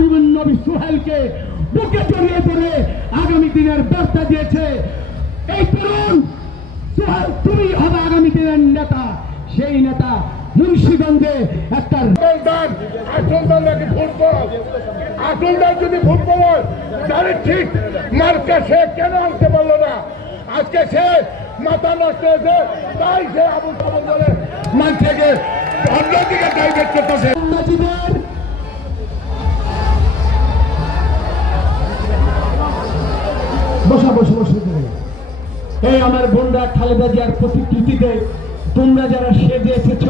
হাবিবুন নবী সোহেলকে বুকে জড়িয়ে ধরে আগামী দিনের বার্তা দিয়েছে। এই তরুণ সোহেল, তুমি হবে আগামী দিনের নেতা। সেই নেতা মুন্সিগঞ্জে একটা আসলদার যদি ফুটবল হয় তাহলে ঠিক মার্কা সে কেন আনতে পারলো না? আজকে সে মাথা নষ্ট হয়েছে, তাই সে আবুল তাবুল বলে মান থেকে অন্যদিকে ডাইভেট করতেছে। বসা বসে বসে এই আমার বোনরা খালেদা জিয়ার প্রতিকৃতিতে তোমরা যারা সেজে এসেছ,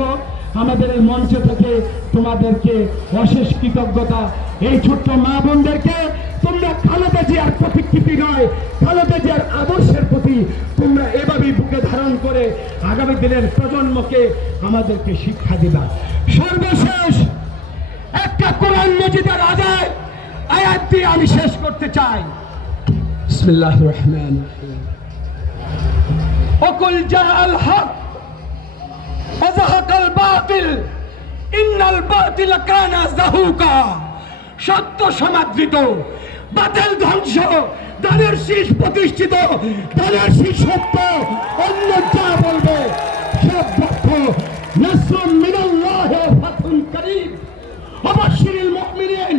আমাদের এই মঞ্চ থেকে তোমাদেরকে অশেষ কৃতজ্ঞতা। এই ছোট্ট মা বোনদেরকে তোমরা খালেদা জিয়ার প্রতিকৃতি নয়, খালেদা জিয়ার আদর্শের প্রতি তোমরা এভাবেই বুকে ধারণ করে আগামী দিনের প্রজন্মকে আমাদেরকে শিক্ষা দিবা। সর্বশেষ একটা কোরআন মজিদের আয়াত দিয়ে আমি শেষ করতে চাই। বিসমিল্লাহির রহমানির রহিম। ওয়াকুল জাআল হক ওয়া যাহাকাল বাতিল ইন্নাল বাতিলা কানা যাহুকা। সত্য সমাদৃত, বাতিল ধ্বংস, দানের শীষ প্রতিষ্ঠিত, দানের শীষ সত্য, অন্য যা বলবে সব ব্যর্থ। নাসরুম মিনাল্লাহি ওয়া ফাতহুন কারীম। ওয়াবাশশিরিল মুমিনিন।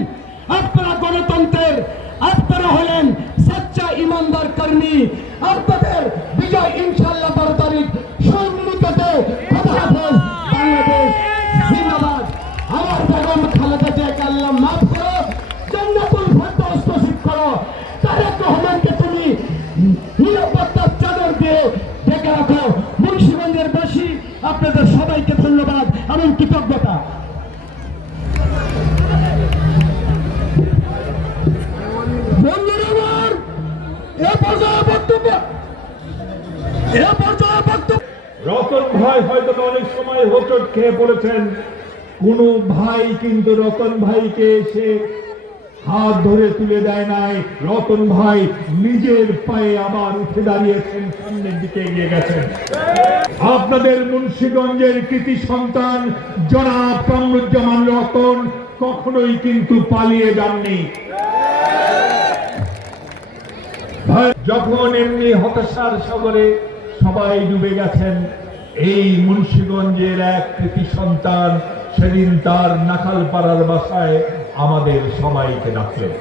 আপনারা গণতন্ত্রের, আপনারা হলেন সচ্চা ইমানদার কর্মী। আপনাদের বিজয় ইনশাআল্লাহ 12 তারিখ সম্মুখতে। খোদা হাফেজ। বাংলাদেশ জিন্দাবাদ। আমার বেগম খালেদা জিয়াকে আল্লাহ মাফ করো, জান্নাতুল ফেরদৌস নসিব করো। তারেক রহমানকে তুমি নিরাপত্তার চাদর দিয়ে ঢেকে রাখো। মুন্সিগঞ্জের বাসী আপনাদের সবাইকে ধন্যবাদ এবং কৃতজ্ঞতা। রতন ভাই হয়তো অনেক সময় হোঁচট খেয়ে পড়েছেন, কোন ভাই কিন্তু রতন ভাইকে এসে হাত ধরে তুলে দেয় নাই। রতন ভাই নিজের পায়ে আবার উঠে দাঁড়িয়েছেন, সামনের দিকে এগিয়ে গেছেন। আপনাদের মুন্সিগঞ্জের কৃতি সন্তান জনাব কামরুজ্জামান রতন কখনোই কিন্তু পালিয়ে যাননি। যখন এমনি হতাশার সাগরে সবাই ডুবে গেছেন, এই মুন্সিগঞ্জের এক কৃতি সন্তান সেদিন তার নাখালপাড়ার বাসায় আমাদের সবাইকে ডাকলেন।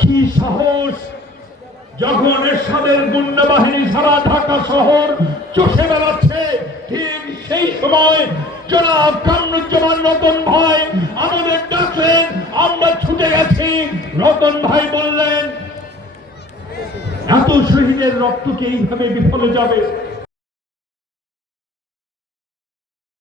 কি সাহস! যখন এরশাদের গুন্ডা বাহিনী সারা ঢাকা শহর চষে বেড়াচ্ছে, ঠিক সেই সময় জনাব কামরুজ্জামান রতন ভাই আমাদের ডাকলেন, আমরা ছুটে গেছি। রতন ভাই বললেন, এত শহীদের রক্ত কি এইভাবে বিফলে যাবে?